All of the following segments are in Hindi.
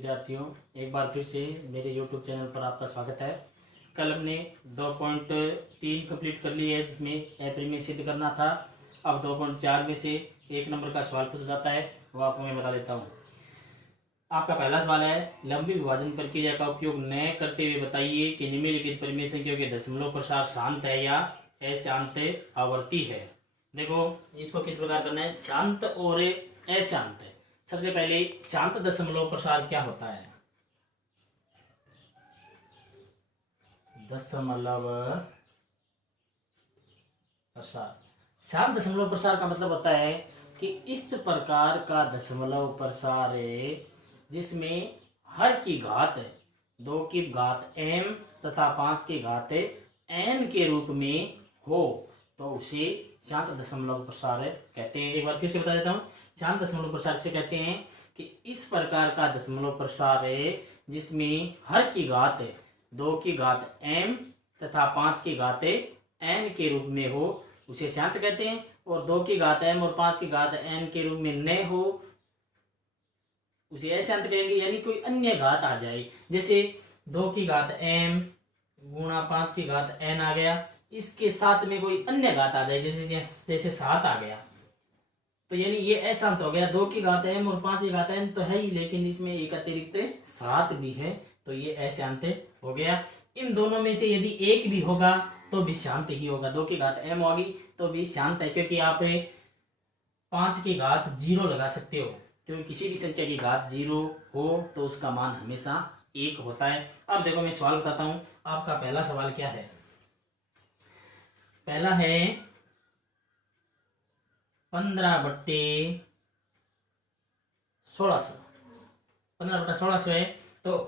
विद्यार्थियों, एक बार फिर से मेरे YouTube चैनल पर आपका स्वागत है। कल हमने 2.3 कंप्लीट कर ली है, जिसमें अप्रमेय में सिद्ध करना था। अब 2.4 में से एक नंबर का सवाल पूछा जाता है, वो आपको मैं बता देता हूँ। आपका पहला सवाल है, लंबी विभाजन प्रक्रिया का उपयोग न करते हुए बताइए कि निम्नलिखित परिमेय संख्याओं के दशमलव प्रसार शांत है या अशांत आवर्ती है। देखो, इसको किस प्रकार करना है, शांत और अशांत। सबसे पहले शांत दशमलव प्रसार क्या होता है? दशमलव प्रसार, शांत दशमलव प्रसार का मतलब होता है कि इस प्रकार का दशमलव प्रसार है जिसमें हर की घात 2 की घात m तथा 5 की घात n के रूप में हो, तो उसे शांत दशमलव प्रसार कहते हैं। एक बार फिर से बता देता हूँ, शांत दशमलव प्रसार से कहते हैं कि इस प्रकार का दशमलव प्रसार है जिसमें हर की घात 2 की घात m तथा 5 की घात n के रूप में हो, उसे शांत कहते हैं। और 2 की घात m और 5 की घात n के रूप में न हो, उसे अशांत कहेंगे। यानी कोई अन्य घात आ जाए, जैसे 2 की घात m गुणा 5 की घात n आ गया, इसके साथ में कोई अन्य घात आ जाए, जैसे 7 आ गया, तो यानी ये अशांत हो गया। 2 की घात m और 5 की घात n तो है ही, लेकिन इसमें एक अतिरिक्त 7 भी है, तो ये अशांत हो गया। इन दोनों में से यदि एक भी होगा तो भी शांत ही होगा। 2 की घात m होगी तो भी शांत है, क्योंकि आप 5 की घात 0 लगा सकते हो, क्योंकि किसी भी संख्या की घात 0 हो तो उसका मान हमेशा 1 होता है। अब देखो, मैं सवाल बताता हूं। आपका पहला सवाल क्या है? पहला है 15/1600। 15/1600 है, तो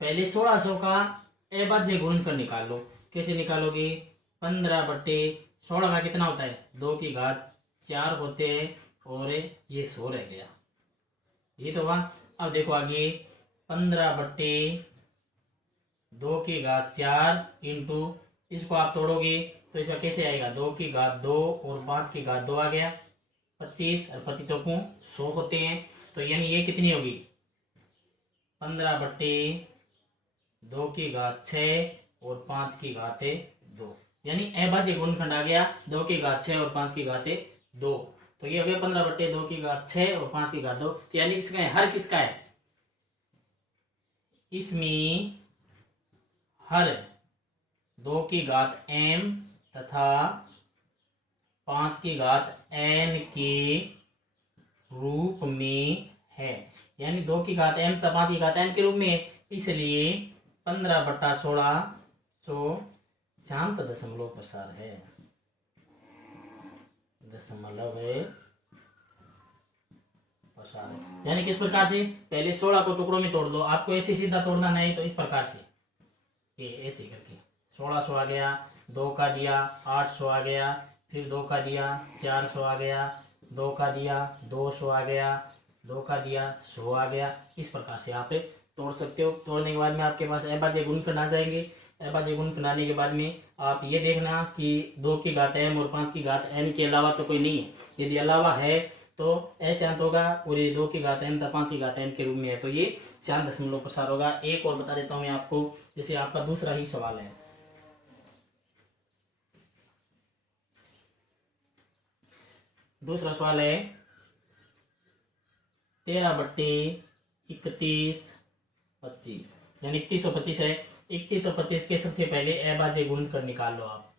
पहले 1600 का अभाज्य गुणनफल निकाल लो। कैसे निकालोगे? 15/16 का कितना होता है? 2 की घात 4 होते हैं, और ये 100 रह गया, ये तो वहां। अब देखो आगे, 15/2 की घात 4 इंटू, इसको आप तोड़ोगे तो इसका कैसे आएगा? 2 की घात 2 और 5 की घात 2 आ गया, 25 और 25 चौकों 100 होते हैं, तो यानी ये कितनी होगी? 15/2 की घात 6 और 5 की घात 2, यानी अभाज्य गुणनखंड आ गया 2 की घात 6 और 5 की घात 2, तो ये हो गया 15/2 की घात 6 और 5 की घात 2। तो यानी किसका है? हर किसका है? इसमें हर 2 की घात m तथा 5 की घात n के रूप में है, यानी 2 की घात m तथा 5 की घात n के रूप में है, इसलिए 15/1600 शांत दशमलव प्रसार है। दशमलव प्रसार है, यानी किस प्रकार से? पहले 16 को टुकड़ों में तोड़ दो। आपको ऐसे सीधा तोड़ना नहीं, तो इस प्रकार से, ये ऐसे करके 1600 आ गया, 2 का दिया 800 आ गया, फिर 2 का दिया 400 आ गया, 2 का दिया 200 आ गया, 2 का दिया 100 आ गया। इस प्रकार से आप तोड़ सकते हो। तोड़ने के बाद में आपके पास अभाज्य गुणनखंड आ जाएंगे। अभाज्य गुणनखंड आने के बाद में आप ये देखना कि 2 की घात m और 5 की घात n के अलावा तो कोई नहीं है। यदि अलावा है तो अशांत होगा, और ये 2 की घात m तथा 5 की घात n के रूप में है, तो ये शांत दशमलव प्रसार होगा। एक और बता देता हूँ मैं आपको, जैसे आपका दूसरा ही सवाल है। दूसरा सवाल है 13/3125, यानी 3125 है। 3125 के सबसे पहले अभाज्य गुणनखंड निकाल लो आप।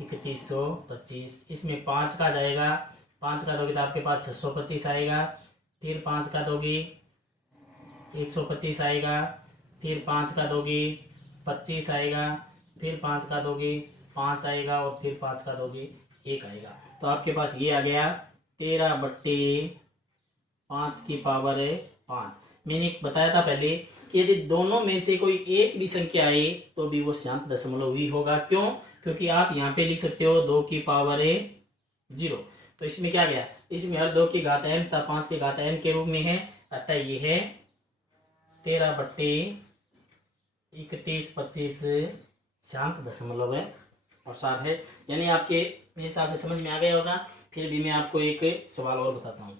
3125, इसमें 5 का जाएगा, 5 का दोगे तो आपके पास 625 आएगा, फिर 5 का दोगे 125 आएगा, फिर 5 का दोगे 25 आएगा, फिर 5 का दोगे 5 आएगा, और फिर 5 का दोगे 1 आएगा। तो आपके पास ये आ गया 13/5 की पावर 5। मैंने बताया था पहले कि यदि दोनों में से कोई एक भी संख्या आए तो भी वो शांत दशमलव ही होगा। क्यों? क्योंकि आप यहाँ पे लिख सकते हो 2 की पावर 0, तो इसमें क्या गया? इसमें हर 2 की घात m तथा 5 की घात n के रूप में है, अतः ये है 13/3125 शांत दशमलव प्रसार है। यानी आपके मेरे हिसाब से समझ में आ गया होगा। फिर भी मैं आपको एक सवाल और बताता हूँ।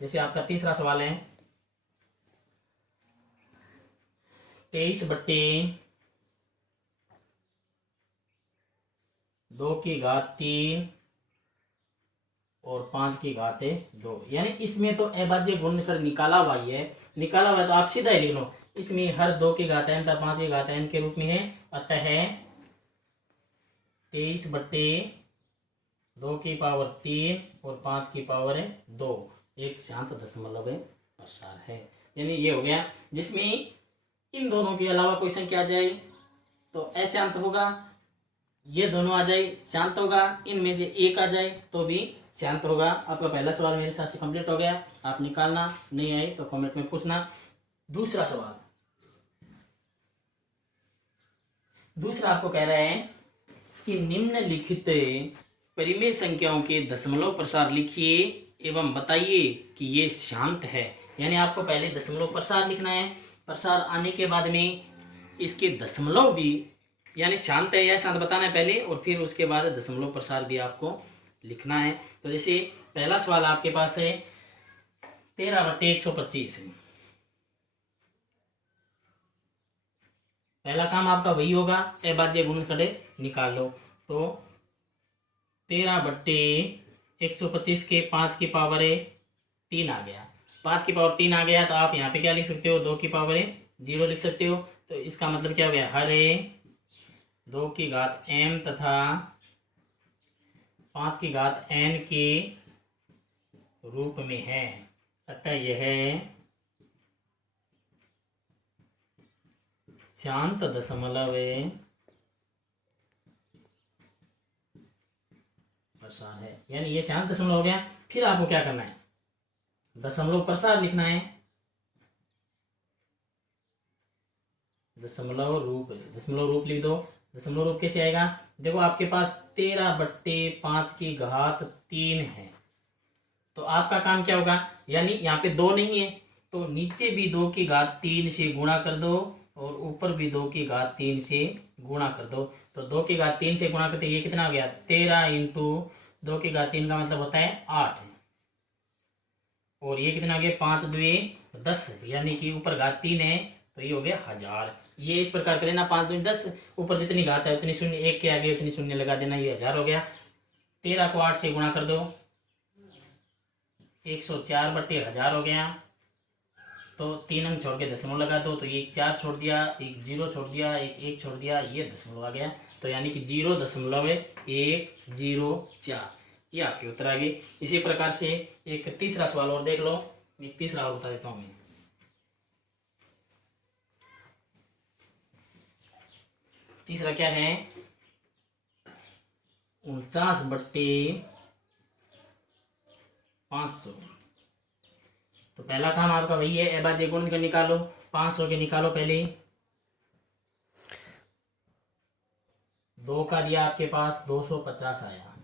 जैसे आपका तीसरा सवाल है 23/2 और 5/2, यानी इसमें तो अभाज्य गुणनखंड निकाला हुआ ही है, निकाला हुआ है तो आप सीधा ही लिख लो, इसमें हर 2/n तथा 5/n के रूप में है। अतः 23/2 और 5/2 एक शांत दशमलव प्रसार है। यानी ये हो गया, जिसमें इन दोनों के अलावा कोई संख्या आ जाए तो अशांत होगा, ये दोनों आ जाए शांत होगा, इनमें से एक आ जाए तो भी शांत होगा। आपका पहला सवाल मेरे हिसाब से कंप्लीट हो गया, आप निकालना, नहीं आए तो कमेंट में पूछना। दूसरा सवाल, दूसरा आपको कह रहा है कि निम्नलिखित परिमेय संख्याओं के दशमलव प्रसार लिखिए एवं बताइए कि ये शांत है। यानी आपको पहले दशमलव प्रसार लिखना है, प्रसार आने के बाद में इसके दशमलव भी, यानी शांत है या शांत बताना है पहले, और फिर उसके बाद दशमलव प्रसार भी आपको लिखना है। तो जैसे पहला सवाल आपके पास है 13/125, पहला काम आपका वही होगा, अभाज्य गुणनखंड निकाल लो। तो 13/125 के 5/3 आ गया, 5/3 आ गया तो आप यहाँ पे क्या लिख सकते हो, 2/0 लिख सकते हो। तो इसका मतलब क्या हो गया, हर 2m तथा 5n के रूप में है। अतः यह शांत दशमलव प्रसार है। यानी ये शांत दशमलव हो गया। फिर आपको क्या करना है, दशमलव प्रसार लिखना है, दशमलव रूप लिख दो। दशमलव रूप कैसे आएगा, देखो आपके पास 13/5 है, तो आपका काम क्या होगा, यानी यहाँ पे 2 नहीं है तो नीचे भी 2/3 से गुणा कर दो और ऊपर भी 2/3 से गुणा कर दो। तो 2/3 से गुणा करते ये कितना हो गया, 13 × 2/3 का मतलब होता है 8, और ये कितना हो गया 5×2 10, यानी कि ऊपर घात 3 है तो ये हो गया 1000। ये इस प्रकार करें ना, 5×2 10, ऊपर जितनी घात है उतनी शून्य, एक के आगे उतनी शून्य लगा देना, ये 1000 हो गया। 13 को 8 से गुणा कर दो, 104/1000 हो गया। तो 3 अंक छोड़ के दशमलव लगा दो, तो एक 4 छोड़ दिया, एक 0 छोड़ दिया, एक 1 छोड़ दिया, ये दशमलव आ गया। तो यानी कि 0.104, ये आपके उत्तर आ गए। इसी प्रकार से एक तीसरा सवाल और देख लो, एक तीसरा और बता देता हूं मैं। तीसरा क्या है, 49/500। तो पहला काम आपका वही है, अभाज्य गुणनखंड निकालो। 500 के निकालो पहले, 2 का दिया आपके पास 250 आया,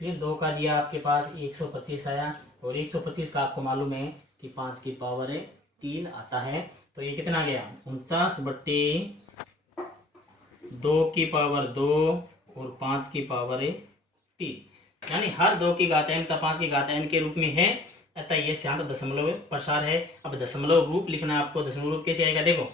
फिर 2 का दिया आपके पास 125 आया, और 125 का आपको मालूम है कि 5/3 आता है। तो ये कितना गया, 49/2 और 5/3, यानी हर 2/n तथा 5/n के रूप में है। अतः यह शांत दशमलव प्रसार है। अब दशमलव रूप लिखना है आपको। दशमलव रूप कैसे आएगा, देखो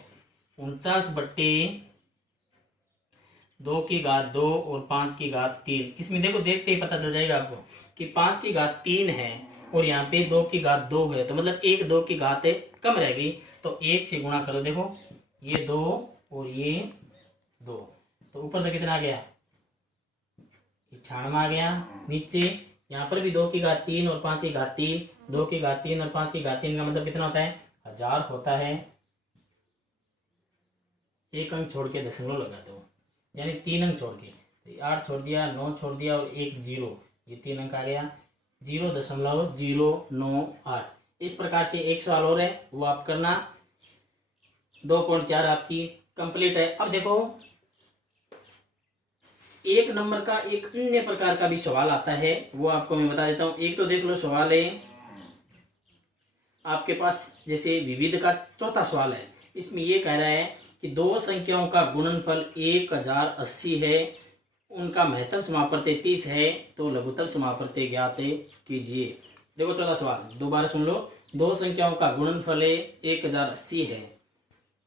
49/2 और 5/3। इसमें देखो देखते ही पता चल जाएगा आपको कि 5/3 है और यहाँ पे 2/2 है, तो मतलब एक 2 कम रहेगी, तो 1 से गुणा करो। देखो ये 2 और ये 2, तो ऊपर से कितना आ गया, 96 आ गया। नीचे यहाँ पर भी 2/3 और 5/3, 2/3 और 5/3 का मतलब कितना होता है, 1000 होता है। एक अंक छोड़ के दशमलव लगा दो, यानी 3 अंक छोड़ के, 8 छोड़ दिया, 9 छोड़ दिया और 1 0, ये 3 अंक आ गया, 0.098। इस प्रकार से एक सवाल और है, वो आप करना। 2.4 आपकी कंप्लीट है। अब देखो 1 नंबर का एक अन्य प्रकार का भी सवाल आता है, वो आपको मैं बता देता हूं। एक तो देख लो सवाल है आपके पास, जैसे विविध का चौथा सवाल है, इसमें ये कह रहा है कि 2 संख्याओं का गुणनफल 1080 है, उनका महत्तम समापवर्ती 30 है, तो लघुत्तम समापवर्ती ज्ञात कीजिए। देखो चौथा सवाल दोबारा सुन लो। 2 संख्याओं का गुणनफल 1080 है,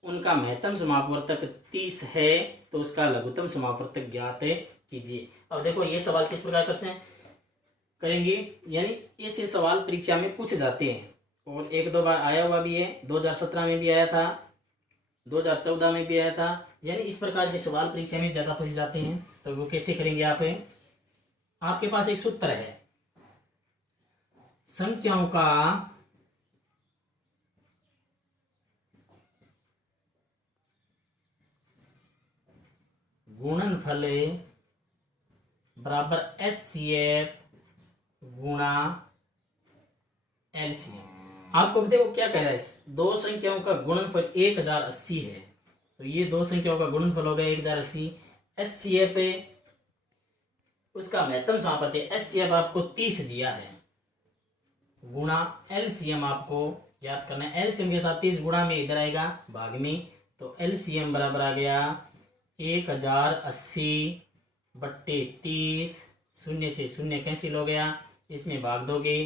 उनका महत्तम समापवर्तक 30 है तो उसका लघुत्तम समापवर्तक ज्ञात कीजिए। अब देखो ये सवाल किस प्रकार कर करेंगे, यानी ऐसे सवाल परीक्षा में पूछे जाते हैं और एक दो बार आया हुआ भी है, 2017 में भी आया था, 2014 में भी आया था। यानी इस प्रकार के सवाल परीक्षा में ज्यादा पूछे जाते हैं। तो वो कैसे करेंगे आप, आपके पास एक सूत्र है, संख्याओं का गुणनफल बराबर HCF गुणा LCM। आपको देखो क्या कह रहा है, दो संख्याओं का गुणनफल 1080 है, तो ये दो संख्याओं का गुणनफल हो गया 1080। HCF है उसका महत्तम समापवर्तक HCF आपको 30 दिया है, गुणा LCM आपको याद करना है। LCM के साथ 30 गुणा में इधर आएगा भाग में, तो LCM बराबर आ गया 1080 बट्टे 30, शून्य से शून्य कैंसिल हो गया, इसमें भाग दोगे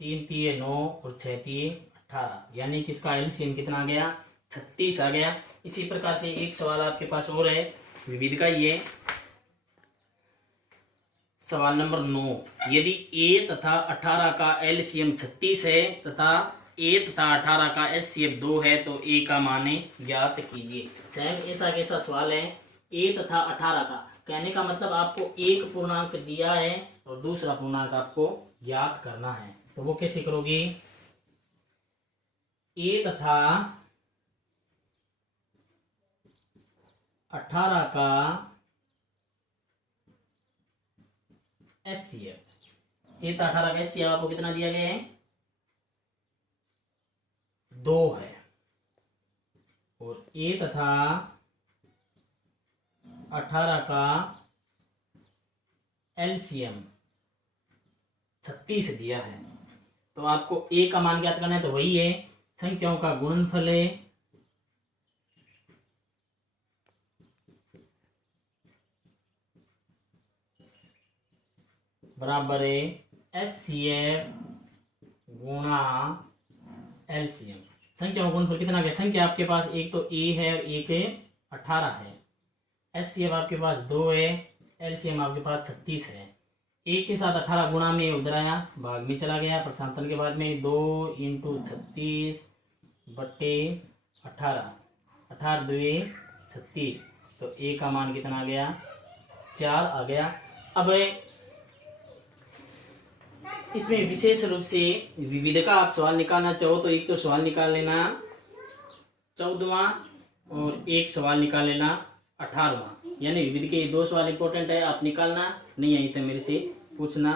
3 तिये 9 और 6 तिये 18, यानी कि इसका LCM कितना आ गया 36 आ गया। इसी प्रकार से एक सवाल आपके पास और है विविध का, ये सवाल नंबर 9, यदि A तथा 18 का LCM 36 है तथा A तथा 18 का HCF 2 है तो A का मान ज्ञात कीजिए। सेम ऐसा कैसा सवाल है, A तथा 18 का, कहने का मतलब आपको एक पूर्णांक दिया है और दूसरा पूर्णांक आपको ज्ञात करना है। तो वो कैसे करोगे, A तथा 18 का HCF, A तथा 18 का HCF आपको कितना दिया गया है 2 है, और A तथा 18 का LCM 36 दिया है। तो आपको A का मान ज्ञात करना है, तो वही है संख्याओं का गुणनफल है बराबर है HCF गुणा LCM। संख्याओं का गुणनफल कितना गया, संख्या आपके पास एक तो A है और एक 18 है, HCF आपके पास 2 है, LCM आपके पास 36 है। एक के साथ 18 गुणा में उधर आया भाग में चला गया, प्रशांतन के बाद में 2 × 36 बट्टे 18, 18 2 36, तो A का मान कितना आ गया 4 आ गया। अब इसमें विशेष रूप से विविध का आप सवाल निकालना चाहो तो एक तो सवाल निकाल लेना 14वां और एक सवाल निकाल लेना 18वां, यानी विविध के 2 सवाल इंपॉर्टेंट है, आप निकालना, नहीं आई तो मेरे से पूछना।